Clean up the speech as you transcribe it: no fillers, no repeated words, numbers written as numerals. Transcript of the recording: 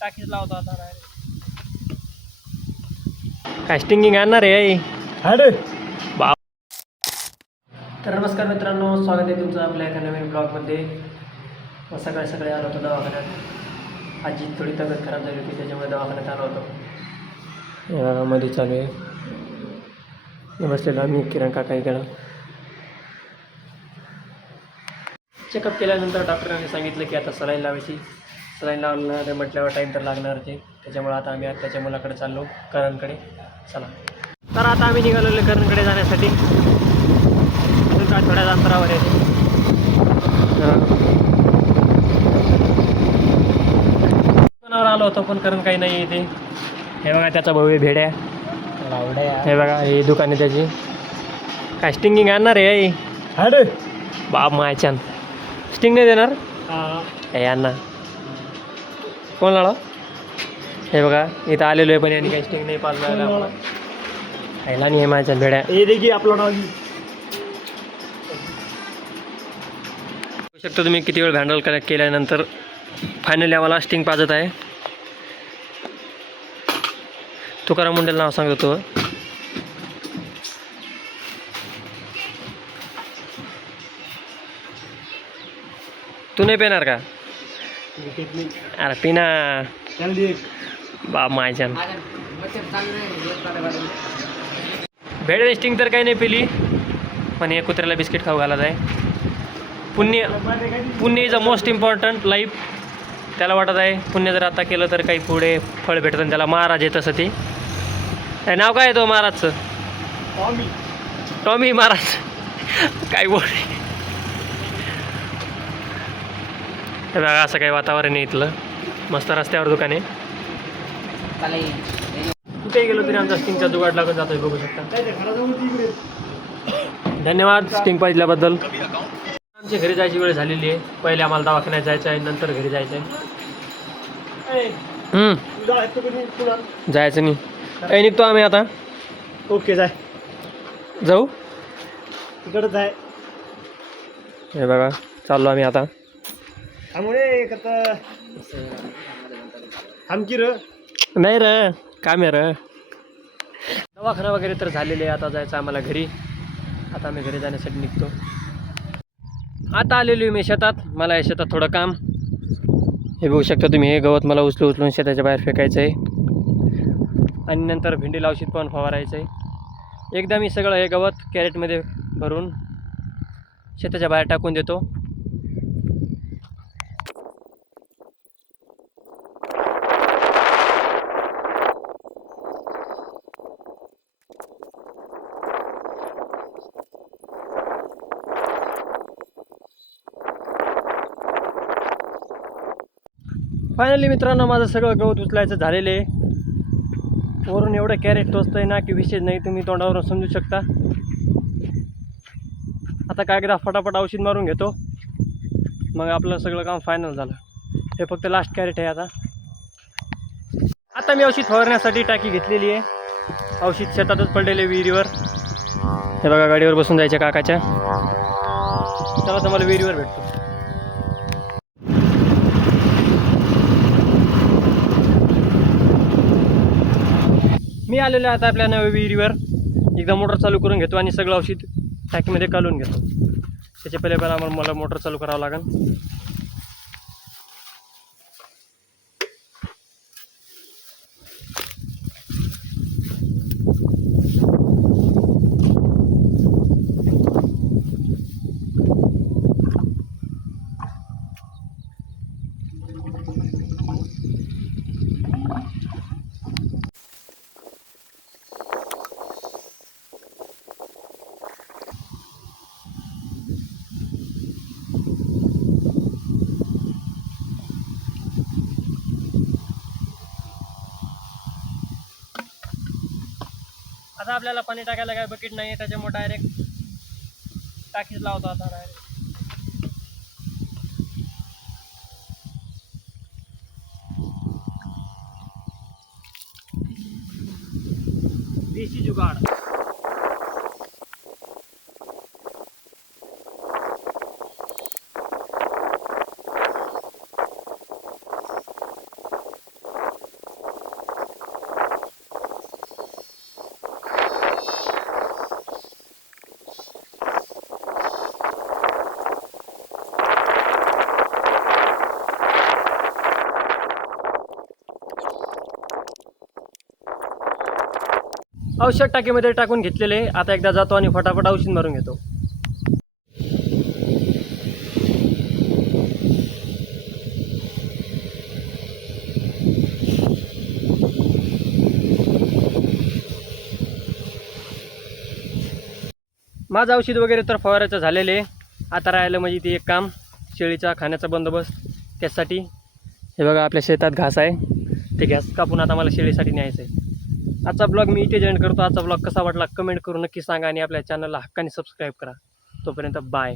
टाकीच लावतो आता. काय स्टिंगिंग आणणार आहे अरे बाप. तर नमस्कार मित्रांनो, स्वागत आहे तुमचं आपल्या एका नवीन ब्लॉगमध्ये. सकाळी सकाळी आलो होतो दवाखान्यात. आजी थोडी तब्येत खराब झाली होती, त्याच्यामुळे दवाखान्यात आलो होतो. मध्ये चालू आहे बसलेलो आम्ही किरण काका इकडं. चेकअप केल्यानंतर डॉक्टरांनी सांगितलं की आता सलाईन लावायची. सलाईन लावणार म्हटल्यावर टाईम तर लागणार ते, त्याच्यामुळे आता आम्ही त्याच्या मुलाकडे चाललो, करणकडे. चला तर आता आम्ही निघालेलो करणकडे जाण्यासाठी. थोड्याच अंतरावर आहे. दुकानावर आलो होतो पण करण काही नाही इथे. हे बघा त्याचा भाऊ भेड्या लावड्या. हे बघा ही दुकान आहे त्याची. काय स्टिंगिंग आणणार आहे अरे बाप मायच्यान. स्टिंग नाही देणार हे यांना कोण लावा. हे बघा इथं आलेलो आहे पण यांनी काही स्टिंग नाही पाजणार ह्याला नाही. हे माझ्या भेड्या हे देखील आपलं नाव बघू शकता तुम्ही. किती वेळ हँडल कनेक्ट केल्यानंतर फायनली आम्हाला स्टिंग पाजत आहे. तुकाराम मुंडेला नाव सांगतो तो. तू नाही पेणार का अरे पिना बाप माझ्या. भेड स्टिंग तर काही नाही पिली पण हे कुत्र्याला बिस्किट खाऊ घालत आहे. पुण्य is a most important life. त्याला वाटत आहे पुण्य जर आता केलं तर काही पुढे फळ भेटतं आणि त्याला महाराज आहे. तसं ते नाव काय आहे तो महाराजचं? टॉमी महाराज. काय बोल. बघा असं काही वातावरण आहे इथलं. मस्त रस्त्यावर दुकान आहे. कुठेही गेलो तरी आमचा स्टिंगचा जुगाड लागत जातोय, बघू शकता. धन्यवाद स्टिंग पाजल्याबद्दल. आमच्या घरी जायची वेळ झालेली आहे. पहिले आम्हाला दवाखान्यात जायचं आहे, नंतर घरी जायचं आहे. जायचं नाही काही निघतो आम्ही आता. ओके जाऊ तिकडं जाय. हे बघा चाललो आम्ही आता. नाही र काम आहे र. दवाखाना वगैरे तर झालेले आहे. आता जायचं आम्हाला घरी. आता आम्ही घरी जाण्यासाठी निघतो. आता आलेलो आहे मी शेतात. मला या शेतात थोडं काम. हे बघू शकता तुम्ही. हे गवत मला उचलून शेताच्या बाहेर फेकायचं आहे आणि नंतर भेंडीला औषध पण फवारायचं आहे. एकदा मी सगळं हे गवत कॅरेटमध्ये भरून शेताच्या बाहेर टाकून देतो. फायनली मित्रांनो माझं सगळं गवत उचलायचं झालेलं आहे. वरून एवढं कॅरेट टोचतं आहे ना की विशेष नाही, तुम्ही तोंडावरून समजू शकता. आता काय एकदा फटाफट औषध मारून घेतो, मग आपलं सगळं काम फायनल झालं. हे फक्त लास्ट कॅरेट आहे. आता मी औषध फवारण्यासाठी टाकी घेतलेली आहे. औषध शेतातच पडलेले विहिरीवर. हे बघा गाडीवर बसून जायच्या काकाच्या. चला तर मला विहिरीवर भेटतो. मी आलेलो आहे आता आपल्या नव्या विहिरीवर. एकदा मोटर चालू करून घेतो आणि सगळं औषध टाकीमध्ये काढून घेतो. त्याच्या पहिला मला मोटर चालू करावं लागेल. आता आपल्याला पाणी टाकायला काय बकेट नाही आहे, त्याच्यामुळे डायरेक्ट टाकीच लावतो आता डायरेक्ट. देशी जुगाड़। औषध टाकीमध्ये टाकून घेतलेले. आता एकदा जातो आणि फटाफट औषध मारून घेतो. माझं औषध वगैरे तर फवारायचं झालेलं आहे. आता राहिलं म्हणजे ते एक काम, शेळीचा खाण्याचा बंदोबस्त. त्यासाठी हे बघा आपल्या शेतात घास आहे, ते घास कापून आता मला शेळीसाठी न्यायचं आहे. आजचा ब्लॉग मी इथे जॉईन करतो. आजचा ब्लॉग कसा वाटला कमेंट करून नक्की सांगा आणि आपल्या चॅनलला हक्काने सबस्क्राईब करा. तोपर्यंत बाय.